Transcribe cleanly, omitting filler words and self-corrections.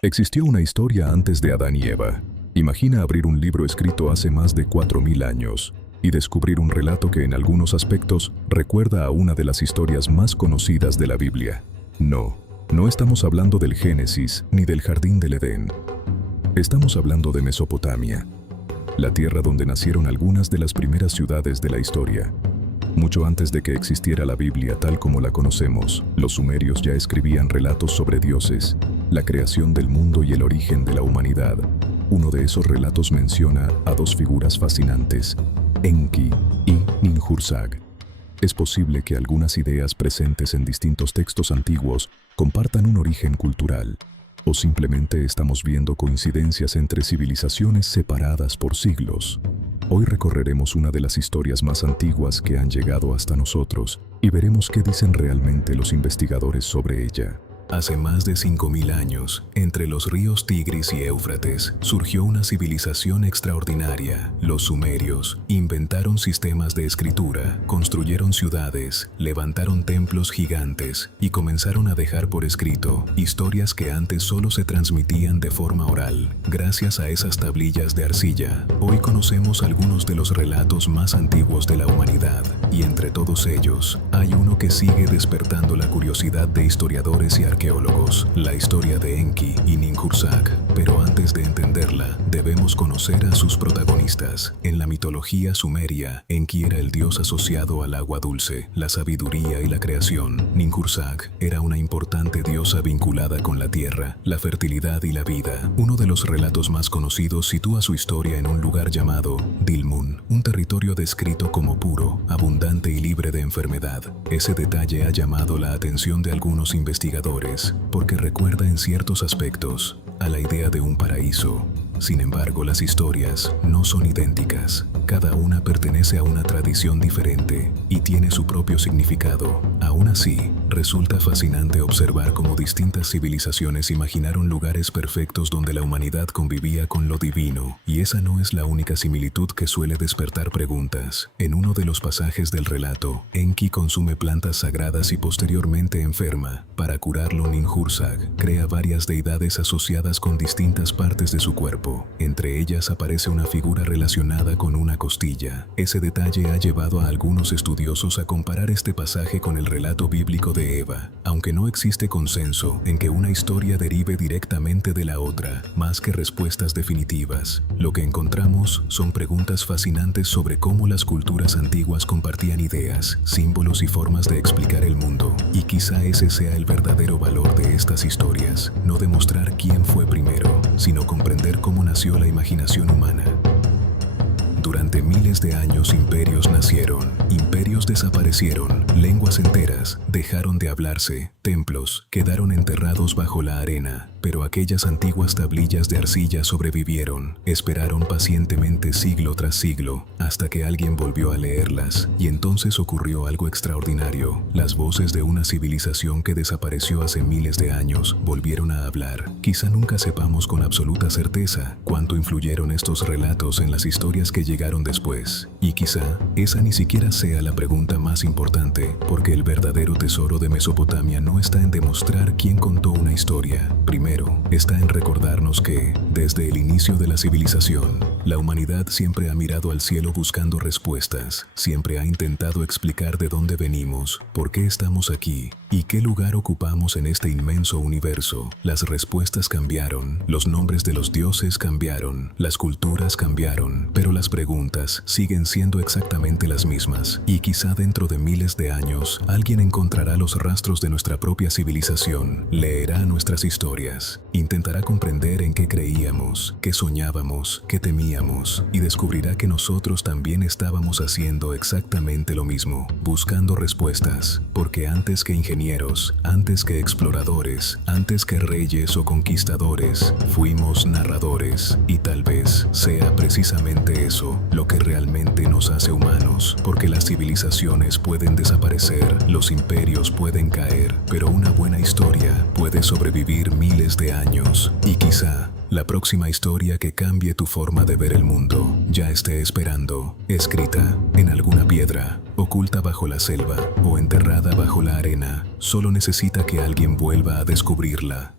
Existió una historia antes de Adán y Eva. Imagina abrir un libro escrito hace más de 4000 años y descubrir un relato que en algunos aspectos recuerda a una de las historias más conocidas de la Biblia. No estamos hablando del Génesis ni del Jardín del Edén. Estamos hablando de Mesopotamia, la tierra donde nacieron algunas de las primeras ciudades de la historia. Mucho antes de que existiera la Biblia tal como la conocemos, los sumerios ya escribían relatos sobre dioses, la creación del mundo y el origen de la humanidad. Uno de esos relatos menciona a dos figuras fascinantes, Enki y Ninhursag. Es posible que algunas ideas presentes en distintos textos antiguos compartan un origen cultural, o simplemente estamos viendo coincidencias entre civilizaciones separadas por siglos. Hoy recorreremos una de las historias más antiguas que han llegado hasta nosotros y veremos qué dicen realmente los investigadores sobre ella. Hace más de 5000 años, entre los ríos Tigris y Éufrates, surgió una civilización extraordinaria. Los sumerios inventaron sistemas de escritura, construyeron ciudades, levantaron templos gigantes y comenzaron a dejar por escrito historias que antes solo se transmitían de forma oral. Gracias a esas tablillas de arcilla, hoy conocemos algunos de los relatos más antiguos de la humanidad, y entre todos ellos, hay uno que sigue despertando la curiosidad de historiadores y arqueólogos, la historia de Enki y Ninhursag. Pero antes de entenderla, debemos conocer a sus protagonistas. En la mitología sumeria, Enki era el dios asociado al agua dulce, la sabiduría y la creación. Ninhursag era una importante diosa vinculada con la tierra, la fertilidad y la vida. Uno de los relatos más conocidos sitúa su historia en un lugar llamado Dilmun, un territorio descrito como puro, abundante y libre de enfermedad. Ese detalle ha llamado la atención de algunos investigadores, porque recuerda en ciertos aspectos a la idea de un paraíso. Sin embargo, las historias no son idénticas. Cada una pertenece a una tradición diferente y tiene su propio significado. Aún así, resulta fascinante observar cómo distintas civilizaciones imaginaron lugares perfectos donde la humanidad convivía con lo divino, y esa no es la única similitud que suele despertar preguntas. En uno de los pasajes del relato, Enki consume plantas sagradas y posteriormente enferma. Para curarlo, Ninhursag crea varias deidades asociadas con distintas partes de su cuerpo. Entre ellas aparece una figura relacionada con una costilla. Ese detalle ha llevado a algunos estudiosos a comparar este pasaje con el relato bíblico de Eva, aunque no existe consenso en que una historia derive directamente de la otra, más que respuestas definitivas. Lo que encontramos son preguntas fascinantes sobre cómo las culturas antiguas compartían ideas, símbolos y formas de explicar el mundo. Y quizá ese sea el verdadero valor de estas historias, no demostrar quién fue primero, sino comprender cómo nació la imaginación humana. Durante miles de años imperios nacieron, imperios desaparecieron, lenguas enteras dejaron de hablarse, templos quedaron enterrados bajo la arena, pero aquellas antiguas tablillas de arcilla sobrevivieron, esperaron pacientemente siglo tras siglo, hasta que alguien volvió a leerlas, y entonces ocurrió algo extraordinario. Las voces de una civilización que desapareció hace miles de años volvieron a hablar. Quizá nunca sepamos con absoluta certeza cuánto influyeron estos relatos en las historias que llegaron después, y quizá esa ni siquiera sea la pregunta más importante, porque el verdadero tesoro de Mesopotamia no está en demostrar quién contó una historia. Primero, está en recordarnos que, desde el inicio de la civilización, la humanidad siempre ha mirado al cielo buscando respuestas, siempre ha intentado explicar de dónde venimos, por qué estamos aquí, y qué lugar ocupamos en este inmenso universo. Las respuestas cambiaron, los nombres de los dioses cambiaron, las culturas cambiaron, pero las preguntas siguen siendo exactamente las mismas, y quizá dentro de miles de años, alguien encontrará los rastros de nuestra propia civilización, leerá nuestras historias, intentará comprender en qué creíamos, qué soñábamos, qué temíamos, y descubrirá que nosotros también estábamos haciendo exactamente lo mismo, buscando respuestas, porque antes que ingenieros, antes que exploradores, antes que reyes o conquistadores, fuimos narradores, y tal vez sea precisamente eso lo que realmente nos hace humanos, porque las civilizaciones pueden desaparecer, los imperios pueden caer, pero una buena historia puede sobrevivir miles de años, y quizá la próxima historia que cambie tu forma de ver el mundo ya esté esperando, escrita en alguna piedra, oculta bajo la selva o enterrada bajo la arena. Solo necesita que alguien vuelva a descubrirla.